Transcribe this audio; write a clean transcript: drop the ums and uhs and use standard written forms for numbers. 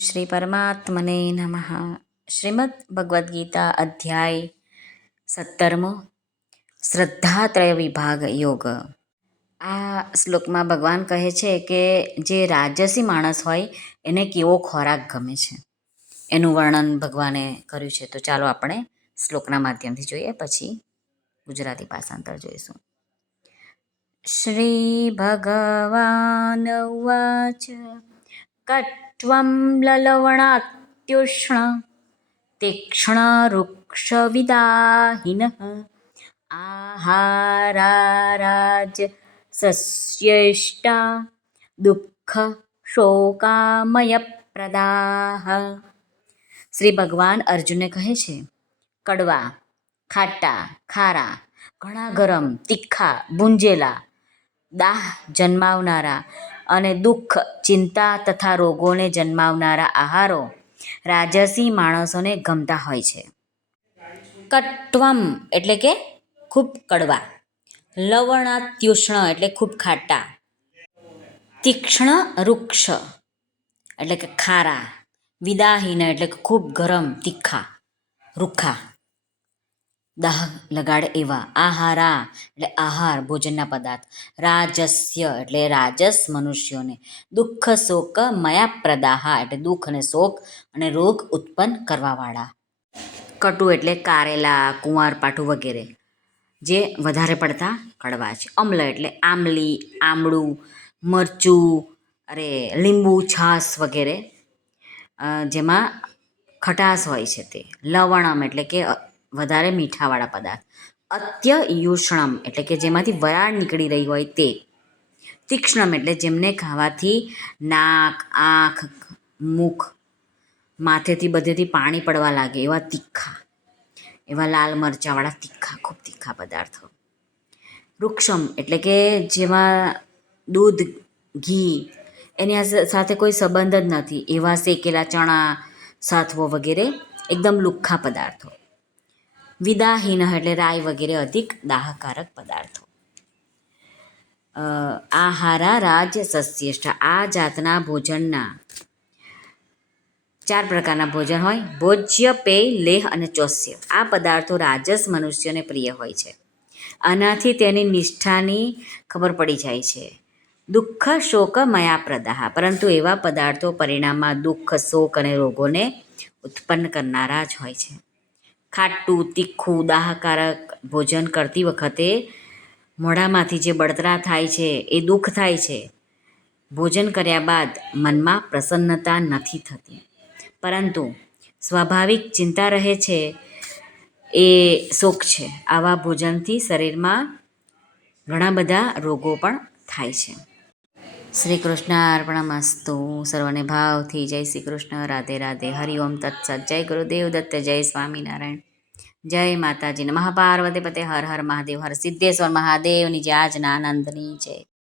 શ્રી પરમાત્મને નમઃ. શ્રીમદ ભગવદ્ ગીતા અધ્યાય 17 શ્રદ્ધાત્રય વિભાગ યોગ. આ શ્લોકમાં ભગવાન કહે છે કે જે રાજસી માણસ હોય એને કેવો ખોરાક ગમે છે એનું વર્ણન ભગવાને કર્યું છે. તો ચાલો આપણે શ્લોકના માધ્યમથી જોઈએ, પછી ગુજરાતી ભાષાંતર જોઈશું. શ્રી ભગવાન ઉવાચ કટ્વં લલવણાત્યુષ્ણ તીક્ષ્ણરુક્ષવિદાહિનઃ આહારારાજ સસ્યેષ્ટા દુઃખ શોકામયપ્રદાઃ. શ્રી ભગવાન અર્જુનને કહે છે, કડવા, ખાટા, ખારા, ઘણા ગરમ, તીખા, ભૂંજેલા, દાહ જન્માવનારા અને દુઃખ, ચિંતા તથા રોગોને જન્માવનારા આહારો રાજસી માણસોને ગમતા હોય છે. કટ્વમ એટલે કે ખૂબ કડવા, લવણાત્યુષ્ણ એટલે ખૂબ ખાટા, તીક્ષ્ણ રૂક્ષ એટલે કે ખારા, વિદાહીન એટલે કે ખૂબ ગરમ, તીખા, રૂખા, દાહ લગાડે એવા, આહારા એટલે આહાર, ભોજનના પદાર્થ, રાજસ્ય એટલે રાજસ મનુષ્યોને, દુઃખ શોક મયાપ્રદાહ એટલે દુઃખ અને શોક અને રોગ ઉત્પન્ન કરવાવાળા, કટુ એટલે કારેલા, કુંવારપાઠું વગેરે જે વધારે પડતા કડવા છે, અમ્લ એટલે આમલી, આમળું, મરચું, લીંબુ, છાશ વગેરે જેમાં ખટાશ હોય છે તે, લવણમ એટલે કે વધારે મીઠાવાળા પદાર્થ, અત્યયુષ્ણમ એટલે કે જેમાંથી વરાળ નીકળી રહી હોય તે, તીક્ષ્ણમ એટલે જેમને ખાવાથી નાક, આંખ, મુખ, માથેથી બધેથી પાણી પડવા લાગે એવા તીખા, એવા લાલ મરચાંવાળા તીખા, ખૂબ તીખા પદાર્થો. વૃક્ષમ એટલે કે જેમાં દૂધ, ઘી એની સાથે કોઈ સંબંધ જ નથી એવા શેકેલા ચણા, સાથવો વગેરે એકદમ લુખ્ખા પદાર્થો. વિદાહીન એટલે રાઈ વગેરે અધિક દાહકારક પદાર્થો. આહારા રાજ સસ્યેષ્ઠ આ જાતના ભોજનના 4 પ્રકારના ભોજન હોય: ભોજ્ય, પેય, લેહ અને ચોસ્ય. આ પદાર્થો રાજસ મનુષ્યને પ્રિય હોય છે. આનાથી તેની નિષ્ઠાની ખબર પડી જાય છે. દુઃખ શોક મયાપ્રદાહ પરંતુ એવા પદાર્થો પરિણામમાં દુઃખ, શોક અને રોગોને ઉત્પન્ન કરનારા જ હોય છે. ખાટું, તીખું, દાહકારક ભોજન કરતી વખતે મોઢામાંથી જે બળતરા થાય છે એ દુઃખ થાય છે. ભોજન કર્યા બાદ મનમાં પ્રસન્નતા નથી થતી, પરંતુ સ્વાભાવિક ચિંતા રહે છે એ શોક છે. આવા ભોજનથી શરીરમાં ઘણા બધા રોગો પણ થાય છે. શ્રી કૃષ્ણ અર્પણમસ્તુ. સર્વને ભાવથી જય શ્રી કૃષ્ણ. રાધે રાધે. હરિઓમ તત્સત. જય ગુરુદેવ દત્ત. જય સ્વામિનારાયણ. જય માતાજી. નમઃ પાર્વતી પતે. હર હર મહાદેવ. હર સિદ્ધેશ્વર મહાદેવની જય. આજના આનંદની જય.